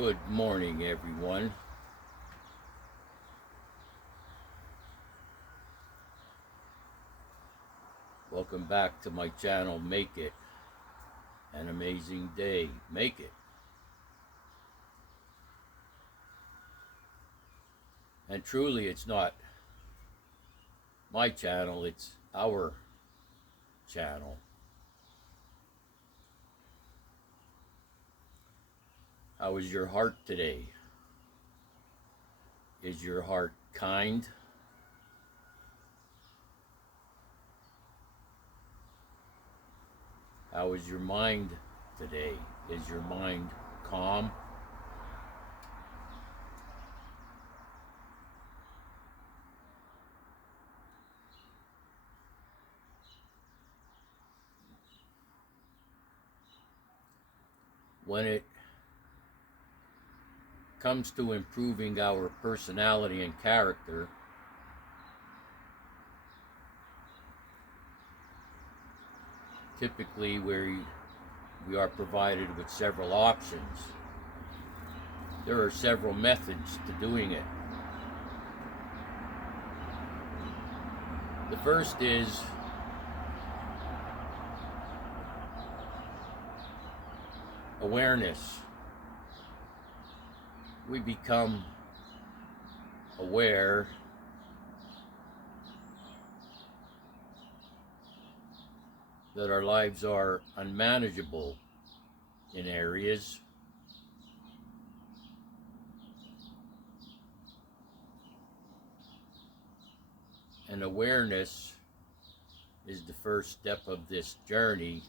Good morning, everyone. Welcome back to my channel. Make it an amazing day. Make it. And truly, it's not my channel, it's our channel. How is your heart today? Is your heart kind? How is your mind today? Is your mind calm? When it comes to improving our personality and character, typically we are provided with several options. There are several methods to doing it. The first is awareness. We become aware that our lives are unmanageable in areas, and awareness is the first step of this journey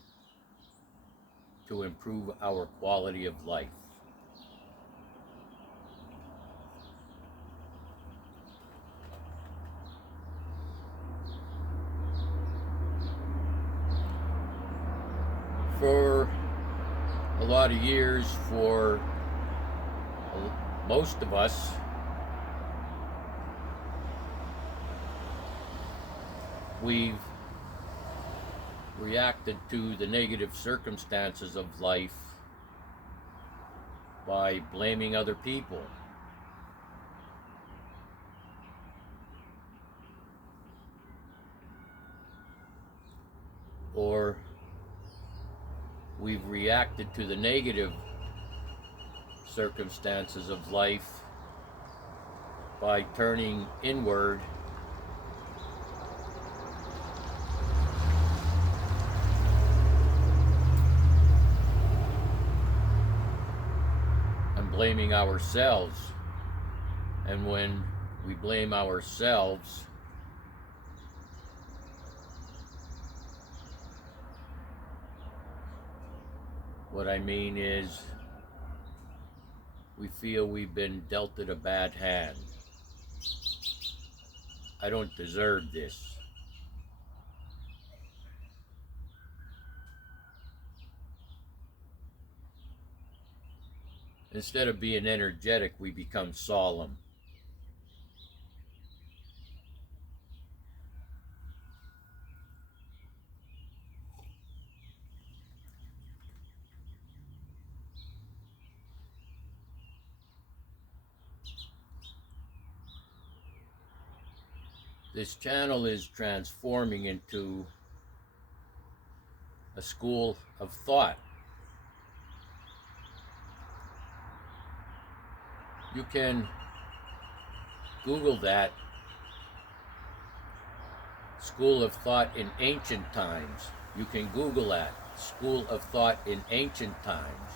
to improve our quality of life. For a lot of years, for most of us, we've reacted to the negative circumstances of life by blaming other people. Or we've reacted to the negative circumstances of life by turning inward and blaming ourselves. And when we blame ourselves, what I mean is, we feel we've been dealt a bad hand. I don't deserve this. Instead of being energetic, we become solemn. This channel is transforming into a school of thought. You can Google that, School of Thought in Ancient Times. You can Google that, School of Thought in Ancient Times.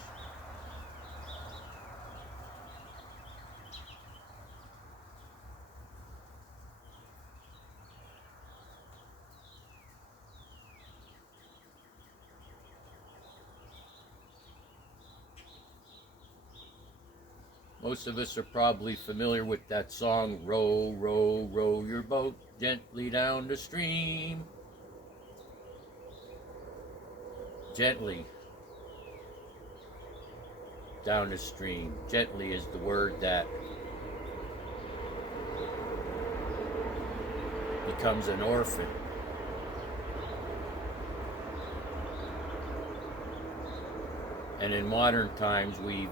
Most of us are probably familiar with that song, "Row, row, row your boat gently down the stream." Gently down the stream. Gently is the word that becomes an orphan. And in modern times, we've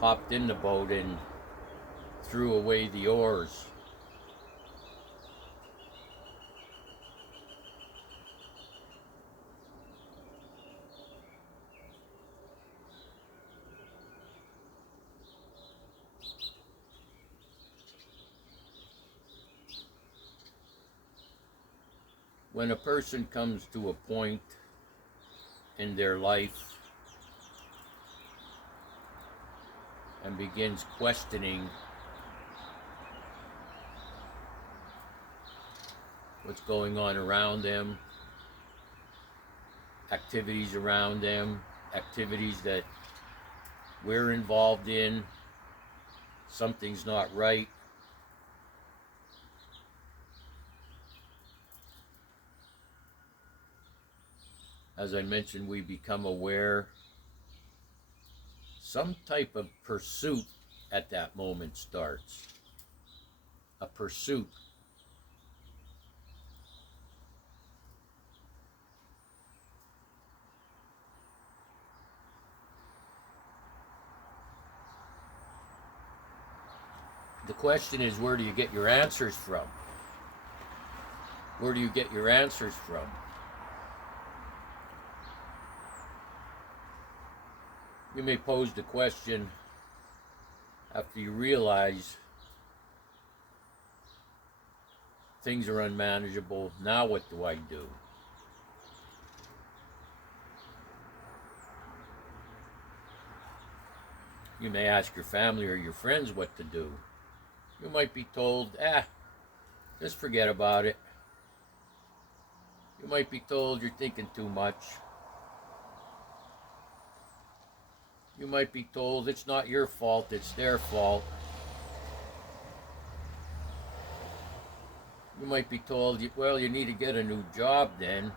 hopped in the boat and threw away the oars. When a person comes to a point in their life and begins questioning what's going on around them, activities around them, activities that we're involved in, something's not right. As I mentioned, we become aware. Some type of pursuit at that moment starts. A pursuit. The question is, where do you get your answers from? Where do you get your answers from? You may pose the question after you realize things are unmanageable. Now what do I do? You may ask your family or your friends what to do. You might be told, just forget about it. You might be told you're thinking too much. You might be told it's not your fault, it's their fault. You might be told, well, you need to get a new job then.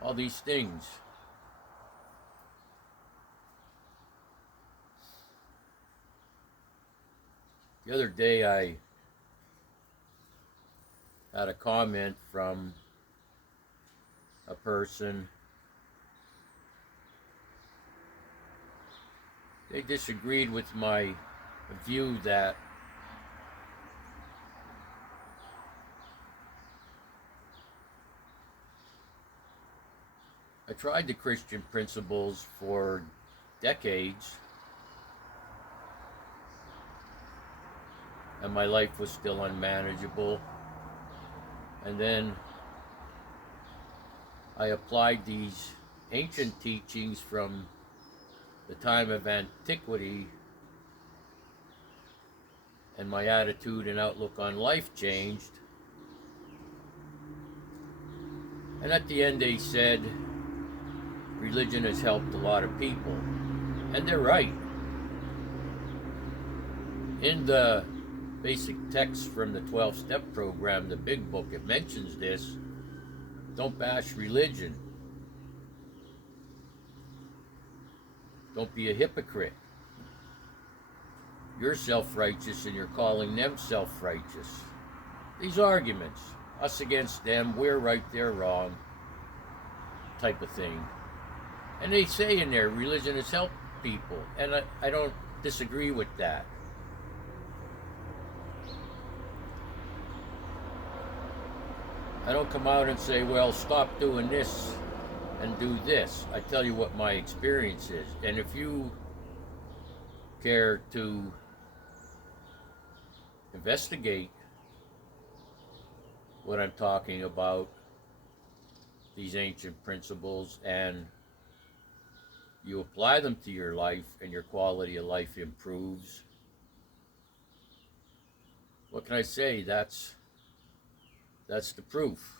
All these things. The other day I had a comment from a person. They disagreed with my view that I tried the Christian principles for decades and my life was still unmanageable. And then I applied these ancient teachings from the time of antiquity, and my attitude and outlook on life changed. And at the end they said, religion has helped a lot of people. And they're right. In the basic text from the 12-step program, the big book, it mentions this. Don't bash religion. Don't be a hypocrite. You're self-righteous and you're calling them self-righteous. These arguments, us against them, we're right, they're wrong, type of thing. And they say in there, religion has helped people, and I don't disagree with that. I don't come out and say, well, stop doing this and do this. I tell you what my experience is. And if you care to investigate what I'm talking about, these ancient principles, and you apply them to your life and your quality of life improves, what can I say? That's the proof.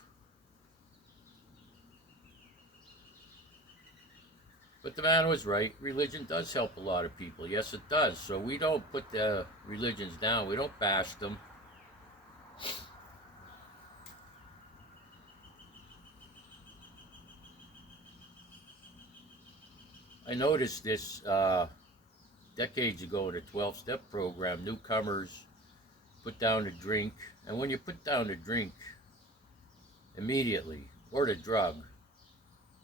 But the man was right. Religion does help a lot of people. Yes, it does. So we don't put the religions down. We don't bash them. I noticed this decades ago in a 12-step program. Newcomers put down a drink. And when you put down a drink immediately, or the drug,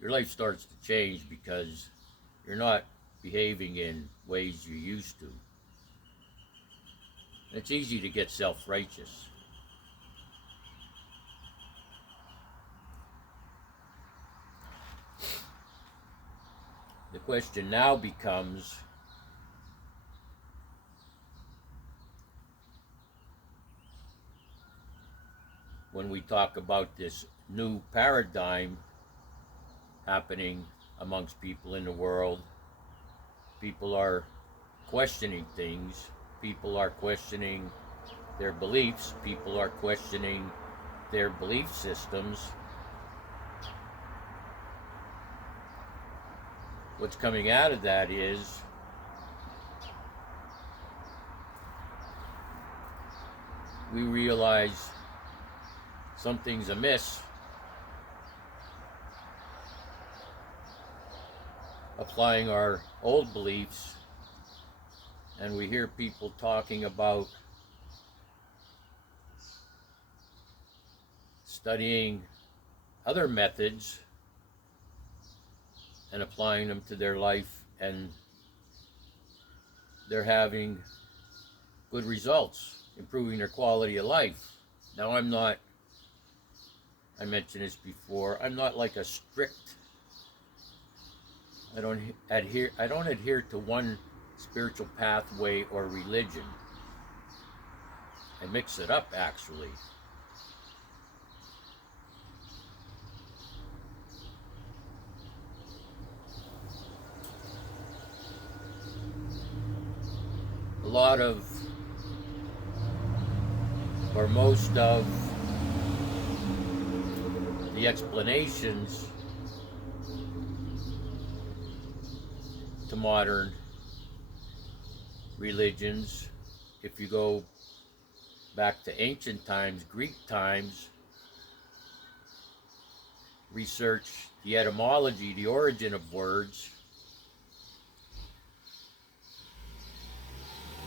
your life starts to change because you're not behaving in ways you used to. It's easy to get self-righteous. The question now becomes, when we talk about this new paradigm happening amongst people in the world, people are questioning things, people are questioning their beliefs, people are questioning their belief systems. What's coming out of that is we realize something's amiss, applying our old beliefs, and we hear people talking about studying other methods and applying them to their life, and they're having good results, improving their quality of life. Now, I mentioned this before, I'm not like a strict, I don't adhere to one spiritual pathway or religion. I mix it up, actually. A lot of, or most of, the explanations to modern religions, if you go back to ancient times, Greek times, research the etymology, the origin of words,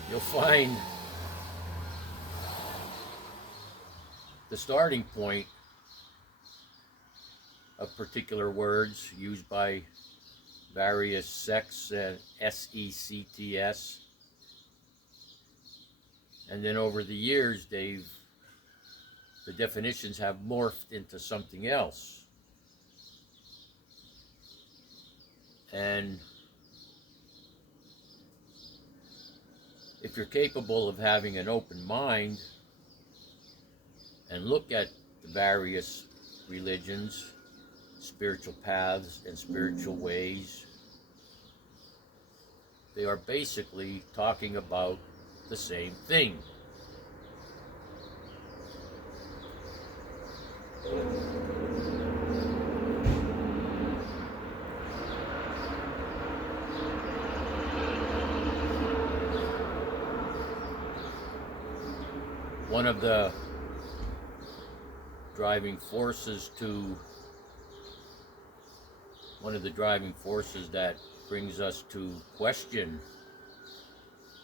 you'll find the starting point of particular words used by various sects, S-E-C-T-S, and then over the years the definitions have morphed into something else. And if you're capable of having an open mind and look at the various religions, spiritual paths, and spiritual ways, they are basically talking about the same thing. One of the driving forces that brings us to question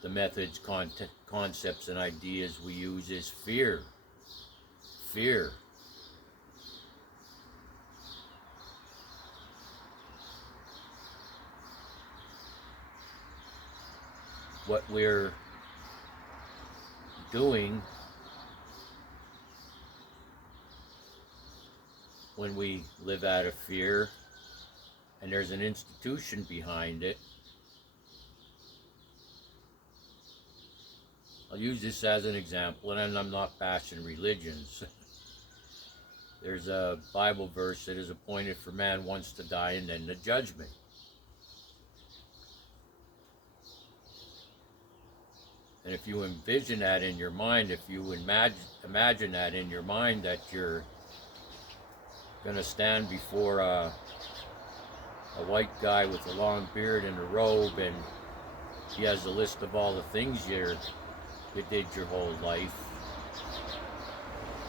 the methods, concepts, and ideas we use is fear. Fear. What we're doing when we live out of fear, and there's an institution behind it. I'll use this as an example, and I'm not bashing religions. There's a Bible verse that is appointed for man once to die and then the judgment. And if you envision that in your mind, if you imagine that in your mind, that you're going to stand before a white guy with a long beard and a robe, and he has a list of all the things you did your whole life.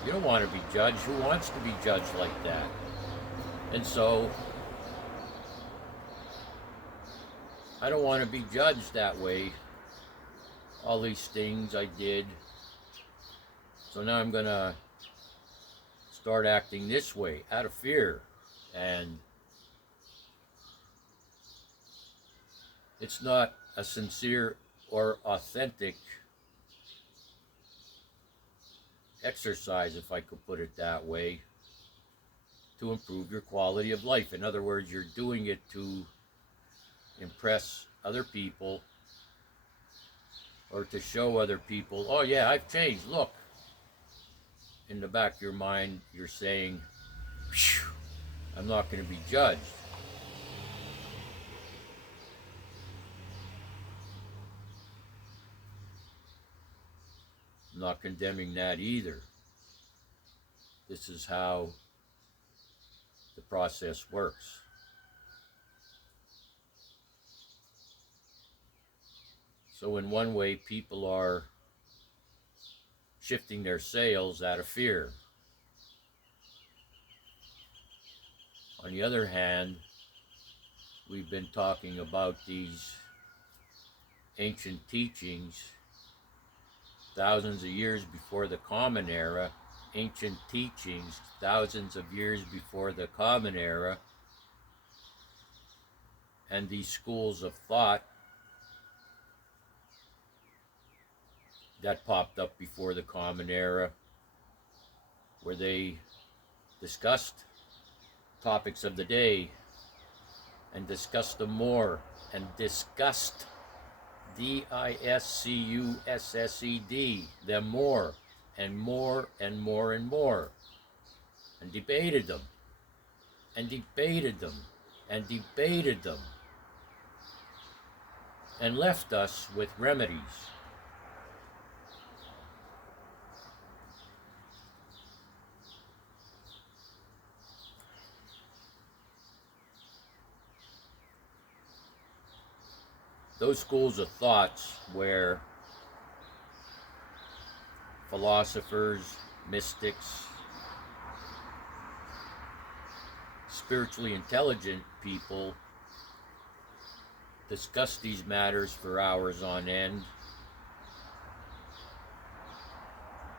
You don't want to be judged. Who wants to be judged like that? And so, I don't want to be judged that way. All these things I did. So now I'm going to start acting this way out of fear. And It's not a sincere or authentic exercise, if I could put it that way, to improve your quality of life. In other words, you're doing it to impress other people or to show other people, oh yeah, I've changed, look. In the back of your mind, you're saying, phew, I'm not going to be judged. I'm not condemning that either. This is how the process works. So in one way, people are shifting their sails out of fear. On the other hand, we've been talking about these ancient teachings thousands of years before the Common Era, ancient teachings thousands of years before the Common Era, and these schools of thought that popped up before the Common Era, where they discussed topics of the day and discussed them more and discussed discussed them more and more and more and more, and debated them and debated them and debated them, and left us with remedies. Those schools of thoughts where philosophers, mystics, spiritually intelligent people discuss these matters for hours on end,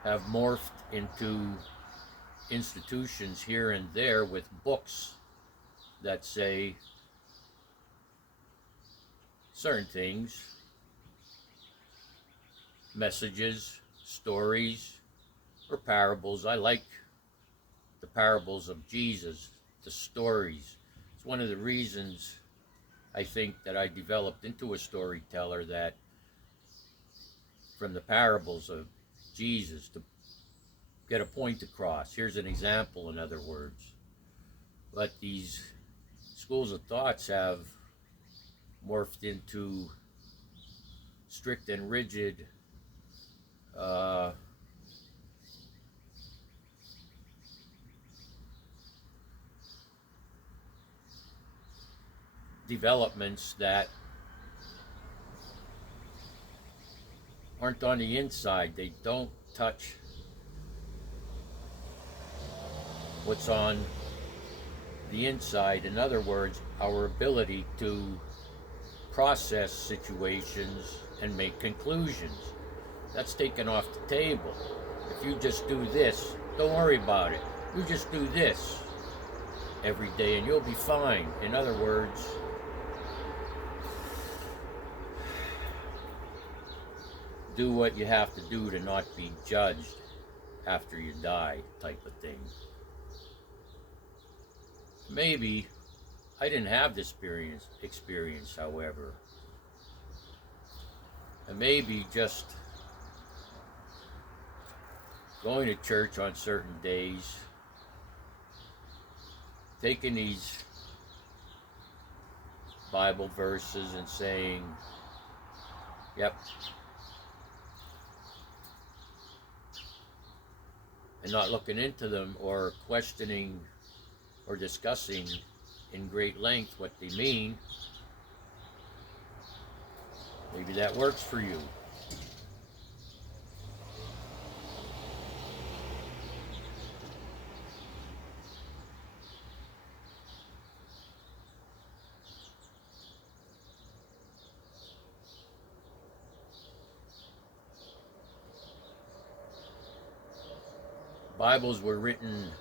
have morphed into institutions here and there with books that say certain things, messages, stories, or parables. I like the parables of Jesus, the stories. It's one of the reasons I think that I developed into a storyteller, that from the parables of Jesus to get a point across. Here's an example, in other words. But these schools of thoughts have morphed into strict and rigid developments that aren't on the inside. They don't touch what's on the inside. In other words, our ability to process situations and make conclusions. That's taken off the table. If you just do this, don't worry about it. You just do this every day and you'll be fine. In other words, do what you have to do to not be judged after you die, type of thing. Maybe I didn't have this experience, however. And maybe just going to church on certain days, taking these Bible verses and saying, yep, and not looking into them or questioning or discussing in great length what they mean. Maybe that works for you. Bibles were written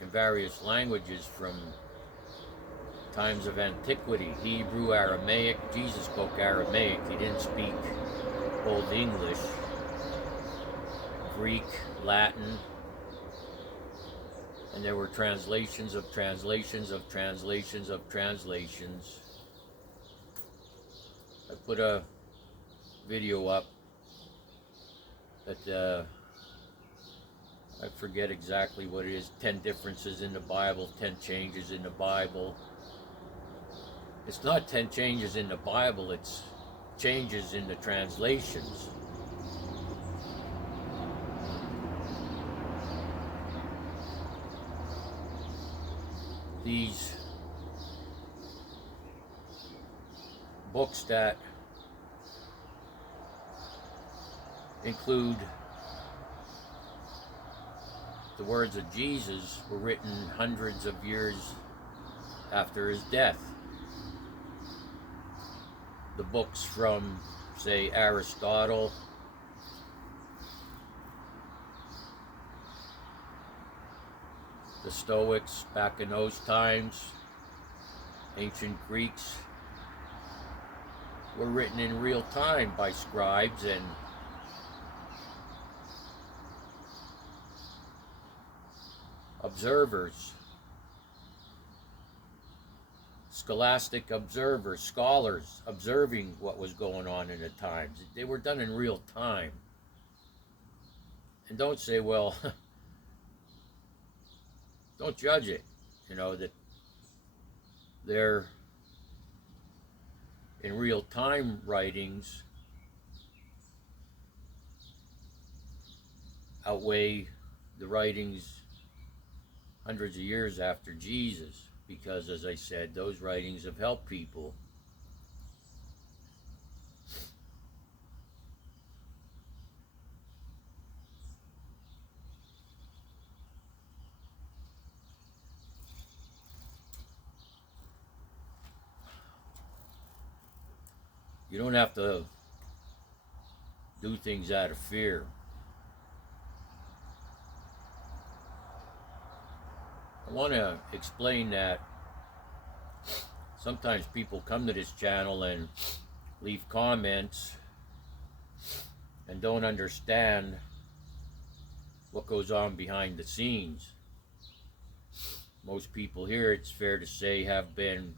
in various languages from times of antiquity, Hebrew, Aramaic. Jesus spoke Aramaic. He didn't speak Old English. Greek, Latin, and there were translations of translations of translations of translations. I put a video up that I forget exactly what it is, 10 differences in the Bible, 10 changes in the Bible. It's not 10 changes in the Bible, it's changes in the translations. These books that include the words of Jesus were written hundreds of years after his death. The books from, say, Aristotle, the Stoics back in those times, ancient Greeks, were written in real time by scribes and observers, scholastic observers, scholars observing what was going on in the times. They were done in real time. And don't say, well, don't judge it, that they're in real time writings outweigh the writings hundreds of years after Jesus, because, as I said, those writings have helped people. You don't have to do things out of fear. I want to explain that sometimes people come to this channel and leave comments and don't understand what goes on behind the scenes. Most people here, it's fair to say, have been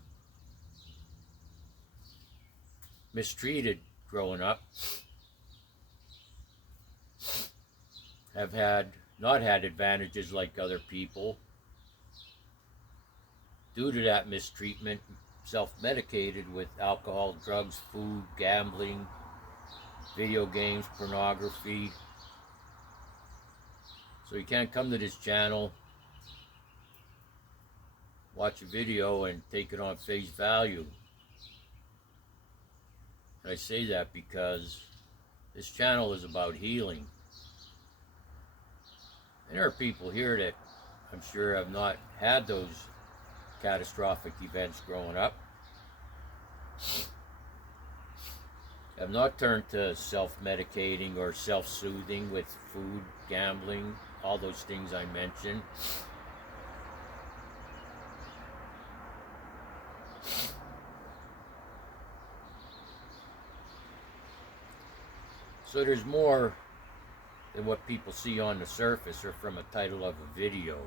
mistreated growing up, have not had advantages like other people. Due to that mistreatment, self-medicated with alcohol, drugs, food, gambling, video games, pornography. So you can't come to this channel, watch a video and take it on face value. And I say that because this channel is about healing. And there are people here that I'm sure have not had those catastrophic events growing up, have not turned to self-medicating or self-soothing with food, gambling, all those things I mentioned. So there's more than what people see on the surface or from a title of a video.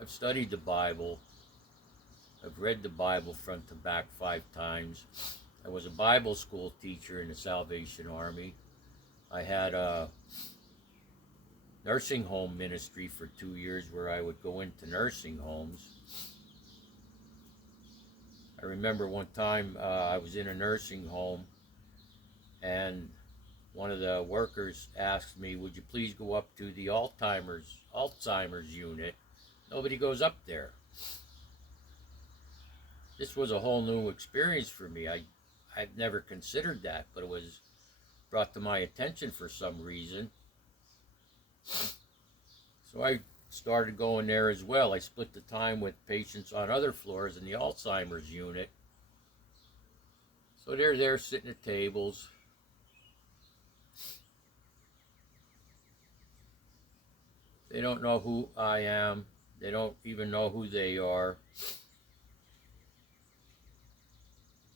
I've studied the Bible. I've read the Bible front to back 5 times. I was a Bible school teacher in the Salvation Army. I had a nursing home ministry for 2 years where I would go into nursing homes. I remember one time I was in a nursing home and one of the workers asked me, would you please go up to the Alzheimer's unit? Nobody goes up there. This was a whole new experience for me. I'd never considered that, but it was brought to my attention for some reason. So I started going there as well. I split the time with patients on other floors in the Alzheimer's unit. So they're there sitting at tables. They don't know who I am. They don't even know who they are.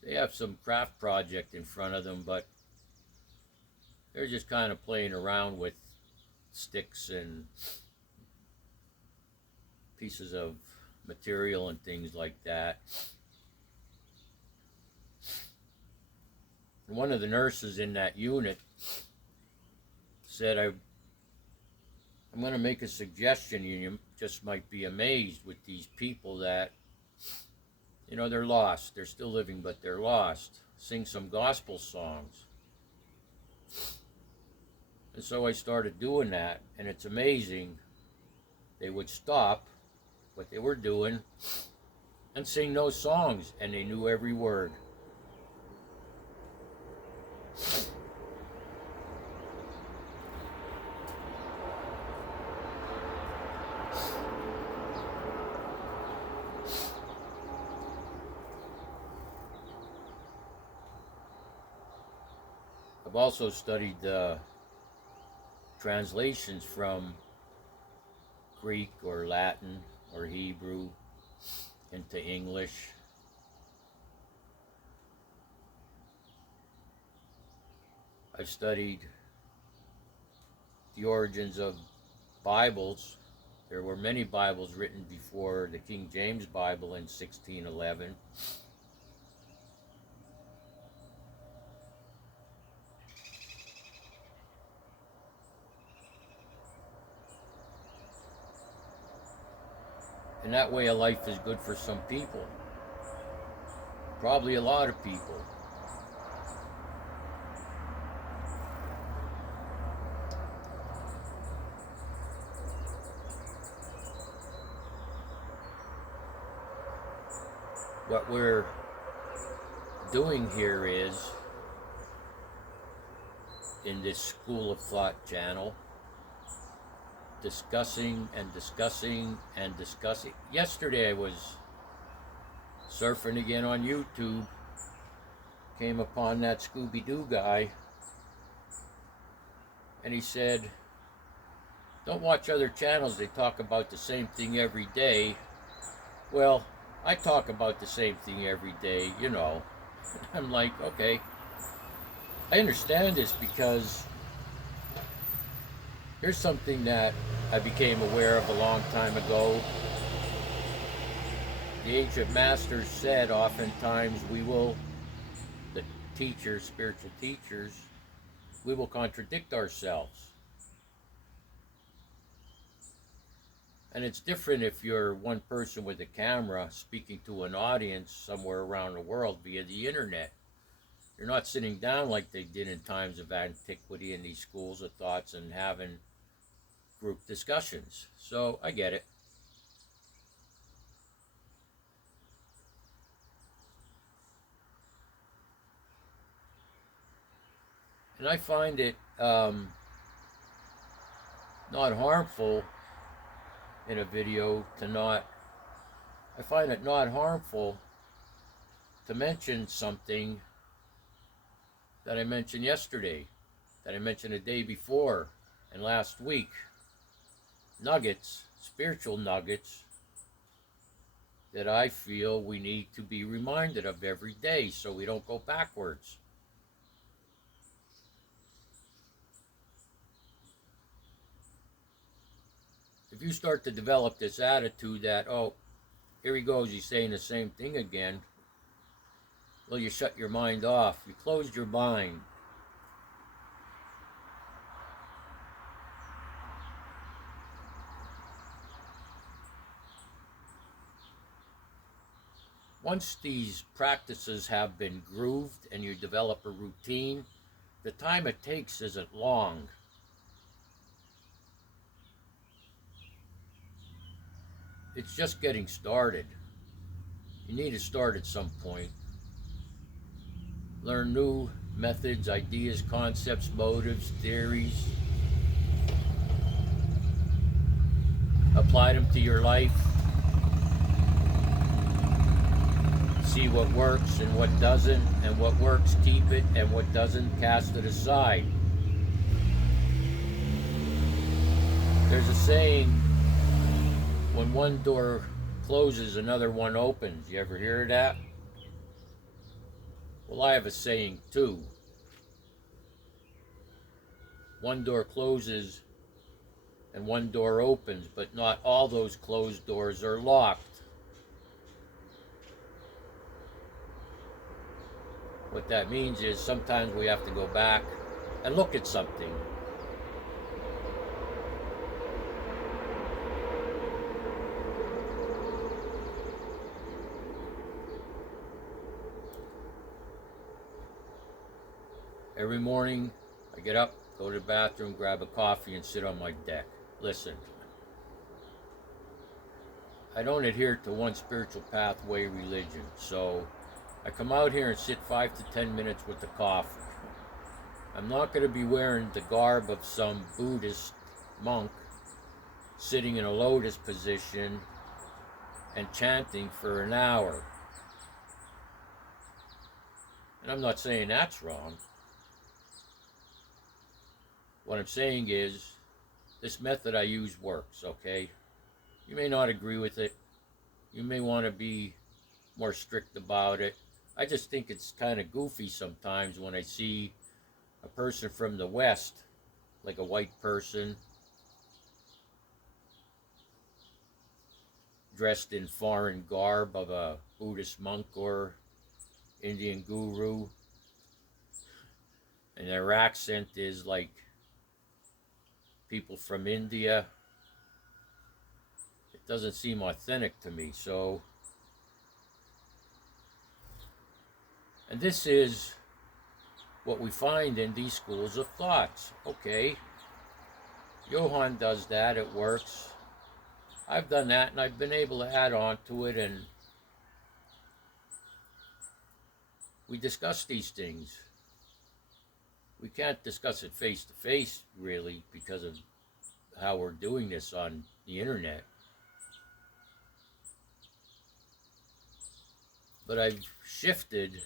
They have some craft project in front of them, but they're just kind of playing around with sticks and pieces of material and things like that. And one of the nurses in that unit said, I'm going to make a suggestion. You just might be amazed with these people that, you know, they're lost. They're still living, but they're lost. Sing some gospel songs. And so I started doing that, and it's amazing. They would stop what they were doing and sing those songs, and they knew every word. I've also studied translations from Greek or Latin or Hebrew into English. I've studied the origins of Bibles. There were many Bibles written before the King James Bible in 1611. And that way of life is good for some people. Probably a lot of people. What we're doing here is, in this School of Thought channel, discussing and discussing and discussing. Yesterday I was surfing again on YouTube, came upon that Scooby-Doo guy, and he said, don't watch other channels, they talk about the same thing every day. Well, I talk about the same thing every day, you know. I'm like, okay, I understand this, because here's something that I became aware of a long time ago. The ancient masters said oftentimes the teachers, spiritual teachers, we will contradict ourselves. And it's different if you're one person with a camera speaking to an audience somewhere around the world via the internet. You're not sitting down like they did in times of antiquity in these schools of thoughts and having group discussions. So I get it. And I find it not harmful in a video I find it not harmful to mention something that I mentioned yesterday, that I mentioned the day before and last week. Nuggets, spiritual nuggets, that I feel we need to be reminded of every day so we don't go backwards. If you start to develop this attitude that, oh, here he goes, he's saying the same thing again, well, you shut your mind off. You closed your mind. Once these practices have been grooved and you develop a routine, the time it takes isn't long. It's just getting started. You need to start at some point. Learn new methods, ideas, concepts, motives, theories. Apply them to your life. See what works and what doesn't, and what works, keep it, and what doesn't, cast it aside. There's a saying, when one door closes, another one opens. You ever hear of that? Well, I have a saying too. One door closes and one door opens, but not all those closed doors are locked. What that means is sometimes we have to go back and look at something. Every morning I get up, go to the bathroom, grab a coffee, and sit on my deck. Listen, I don't adhere to one spiritual pathway religion, so I come out here and sit 5 to 10 minutes with the coffee. I'm not going to be wearing the garb of some Buddhist monk sitting in a lotus position and chanting for an hour. And I'm not saying that's wrong. What I'm saying is, this method I use works, okay? You may not agree with it. You may want to be more strict about it. I just think it's kind of goofy sometimes when I see a person from the West, like a white person, dressed in foreign garb of a Buddhist monk or Indian guru, and their accent is like people from India. It doesn't seem authentic to me. So, and this is what we find in these schools of thoughts. Okay, Johann does that, it works. I've done that, and I've been able to add on to it, and we discuss these things. We can't discuss it face to face, really, because of how we're doing this on the internet. But I've shifted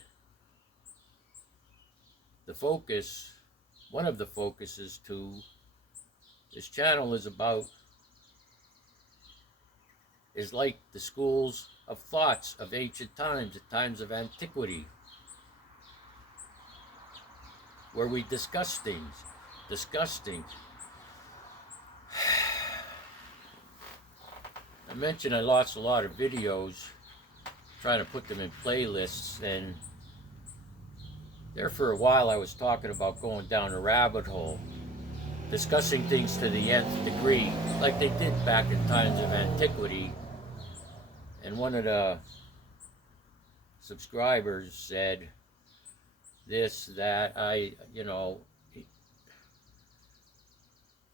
the focus. One of the focuses to this channel is like the schools of thoughts of ancient times, at times of antiquity, where we discuss things. I mentioned I lost a lot of videos trying to put them in playlists, and there for a while I was talking about going down a rabbit hole, discussing things to the nth degree, like they did back in times of antiquity. And one of the subscribers said this, that, I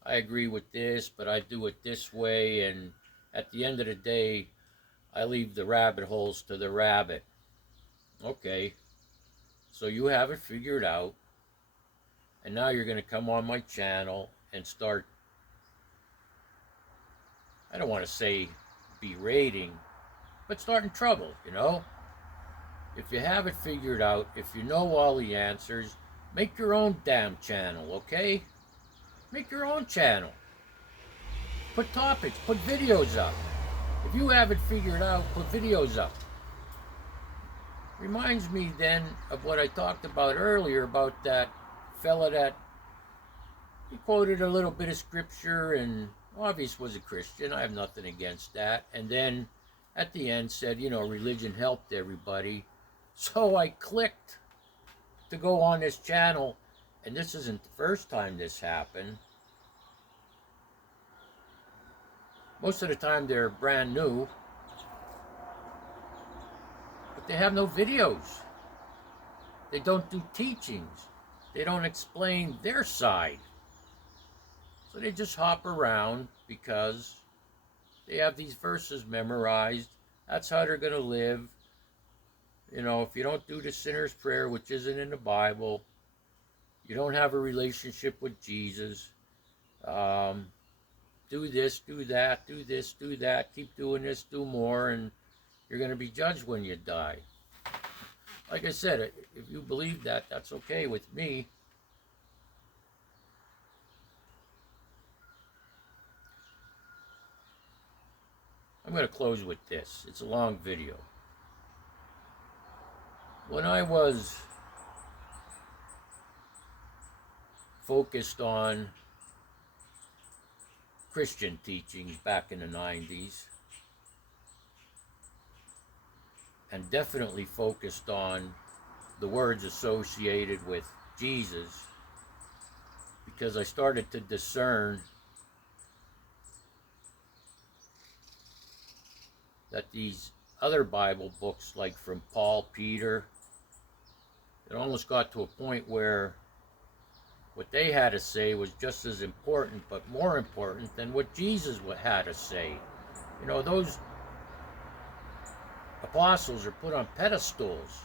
agree with this, but I do it this way, and at the end of the day, I leave the rabbit holes to the rabbit. Okay, so you have it figured out, and now you're going to come on my channel and start, I don't want to say berating, but starting trouble, If you have it figured out, if you know all the answers, make your own damn channel, okay? Make your own channel. Put topics, put videos up. If you have it figured out, put videos up. Reminds me then of what I talked about earlier about that fella that he quoted a little bit of scripture, and obviously was a Christian. I have nothing against that. And then at the end said, religion helped everybody. So I clicked to go on this channel, and this isn't the first time this happened. Most of the time they're brand new, but they have no videos. They don't do teachings. They don't explain their side. So they just hop around because they have these verses memorized. That's how they're going to live. If you don't do the sinner's prayer, which isn't in the Bible, you don't have a relationship with Jesus. Do this, do that, do this, do that, keep doing this, do more, and you're going to be judged when you die. Like I said, if you believe that, that's okay with me. I'm going to close with this. It's a long video. When I was focused on Christian teachings back in the 90s, and definitely focused on the words associated with Jesus, because I started to discern that these other Bible books, like from Paul, Peter, it almost got to a point where what they had to say was just as important, but more important than what Jesus had to say. You know, those apostles are put on pedestals.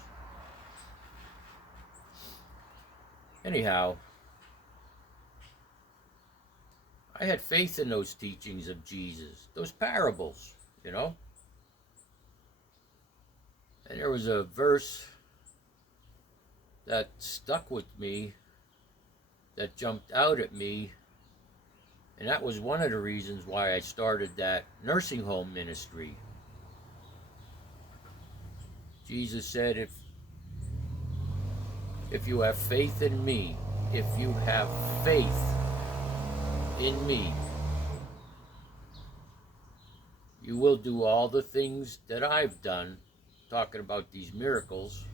Anyhow, I had faith in those teachings of Jesus, those parables, you know. And there was a verse that stuck with me, that jumped out at me, and that was one of the reasons why I started that nursing home ministry. Jesus said, if you have faith in me, if you have faith in me, you will do all the things that I've done, talking about these miracles,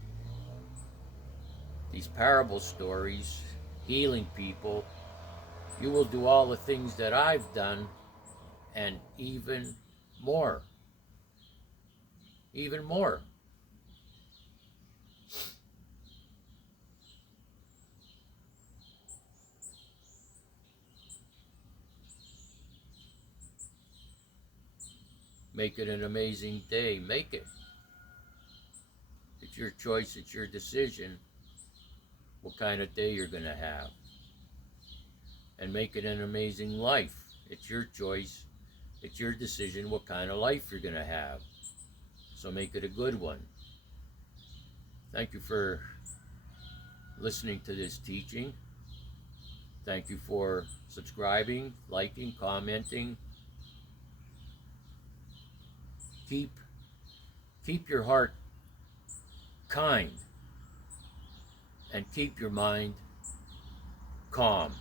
these parable stories, healing people. You will do all the things that I've done, and even more. Even more. Make it an amazing day. Make it. It's your choice. It's your decision what kind of day you're going to have. And make it an amazing life. It's your choice. It's your decision what kind of life you're going to have. So make it a good one. Thank you for listening to this teaching. Thank you for subscribing, liking, commenting. Keep your heart kind, and keep your mind calm.